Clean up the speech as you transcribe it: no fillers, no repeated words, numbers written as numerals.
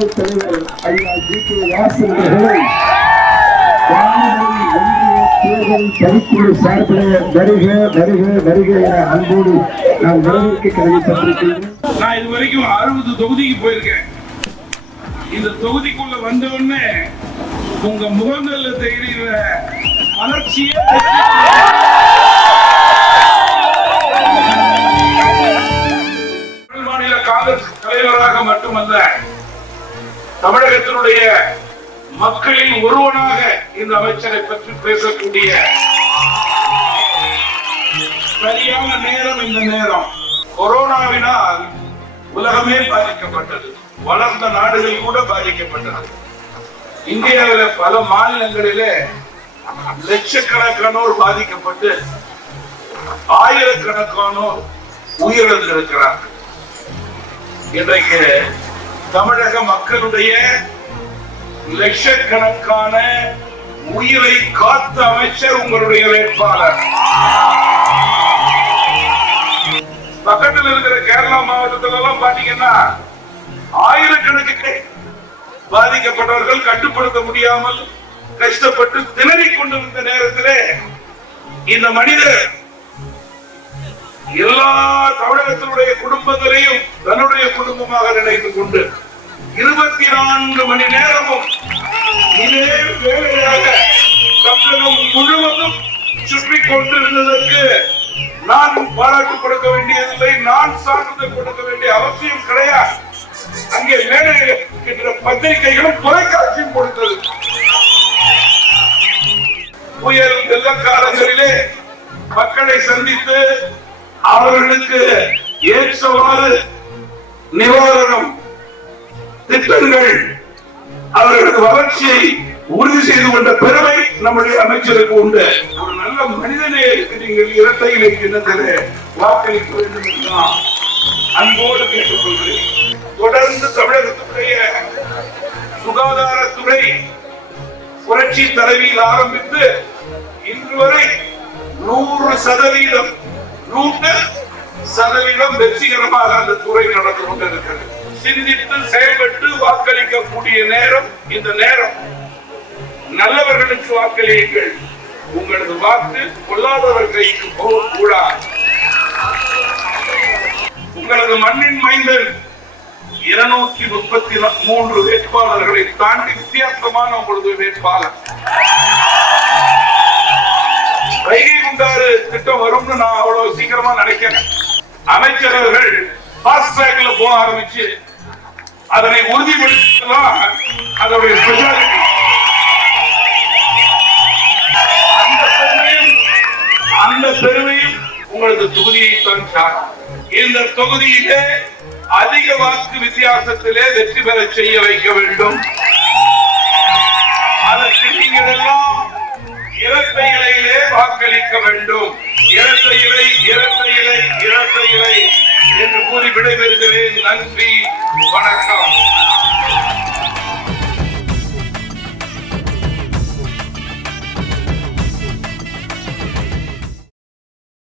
துணைத் தலைவர் ஐயா Dr.C.Vijayabaskar தேர்தல் பணிக்குழு சார்பில் வருக வருக வருக என அன்போடு நாம் வரவேற்க கடமைப்பட்டிருக்கிறோம். நான் இதுவரைக்கும் 60 தொகுதிக்கு போயிருக்கேன். இந்த தொகுதிக்குள்ள வந்த உடனே உங்க முகங்கள்ல தெரிகிற வளர்ச்சியே மாநில காங்கிரஸ் தலைவராக மட்டுமல்ல, தமிழகத்தினுடைய மக்களின் ஒருவனாக இந்த அமைச்சரை பற்றி பேசக்கூடிய சரியான நேரம் இந்த நேரம். கொரோனாவினால் உலகமே பாதிக்கப்பட்டது, வளர்ந்த நாடுகள் கூட பாதிக்கப்பட்டது. இந்தியாவில் பல மாநிலங்களிலே லட்சக்கணக்கானோர் பாதிக்கப்பட்டு ஆயிரக்கணக்கானோர் உயிரிழந்திருக்கிறார்கள். இன்றைக்கு தமிழக மக்களுடைய லட்சக்கணக்கான உயிரை காத்த அமைச்சர் உங்களுடைய வேட்பாளர். பக்கத்தில் இருக்கிற கேரளா மாவட்டத்தில் எல்லாம் பாத்தீங்கன்னா ஆயிரக்கணக்கிலே பாதிக்கப்பட்டவர்கள் கட்டுப்படுத்த முடியாமல் கஷ்டப்பட்டு திணறிக் கொண்டிருந்த நேரத்திலே இந்த மனிதர் எல்லா தமிழகத்தினுடைய குடும்பங்களையும் தன்னுடைய குடும்பமாக நினைத்துக் கொண்டு 24 மணி நேரமும் இதே வேலையாக தமிழகம் முழுவதும் சுற்றி கொண்டிருந்ததற்கு நான் பாராட்டு கொடுக்க வேண்டியதில்லை, நான் சான்றிதழ் கொடுக்க வேண்டிய அவசியம் கிடையாது. அங்கே மேலே இருக்கின்ற பத்திரிகைகளும் தொலைக்காட்சியும் கொடுத்தது. புயல் வெள்ளக்காலங்களிலே மக்களை சந்தித்து அவர்களுக்கு ஏற்றவாறு நிவாரணம் திட்டங்கள், அவர்களுக்கு வளர்ச்சியை உறுதி செய்து கொண்ட பெருமை நம்முடைய அமைச்சருக்கு உண்டு. ஒரு நல்ல மனிதனே நீங்கள் இரட்டை இலை சின்னத்திலே வாக்களிக்க வேண்டும் என்று அன்போடு கேட்டுக்கொள்கிறேன். தொடர்ந்து தமிழகத்துடைய சுகாதாரத்துறை புரட்சி தலைவியில் ஆரம்பித்து இன்று வரை 100% வெற்றிகரமாக அந்த துறை நடந்து கொண்டிருக்கிறது. சிந்தித்து செயல்பட்டு வாக்களிக்கக்கூடிய நேரம் இந்த நேரம். நல்லவர்களுக்கு வாக்களியுங்கள். உங்களது வாக்கு கொள்ளாதவர் கைக்கு போகக்கூடாது. உங்களது மண்ணின் மைந்தன் 233 வேட்பாளர்களை தாண்டி வித்தியாசமான உங்களது வேட்பாளர். வைகை குண்டாறு திட்டம் வரும்னு நான் அவ்வளவு சீக்கிரமா நினைக்கிறேன். அமைச்சர்கள் ஃபாஸ்ட் ட்ராக்ல போக ஆரம்பிச்சு அதனை உறுதிப்படுத்தலாம் அதோடைய ஸ்பெஷாலிட்டி. அந்த பெருமையும் உங்களது தொகுதியை தான் சாரும். இந்த தொகுதியிலே அதிக வாக்கு வித்தியாசத்திலே வெற்றி பெற செய்ய வைக்க வேண்டும். அதற்கு நீங்கள் எல்லாம் இரட்டை இலையிலே வாக்களிக்க வேண்டும். இரட்டை இலை இரட்டை இலை இரட்டை இலை என்று கூறி விடைபெறுகிறேன். நன்றி, வணக்கம்.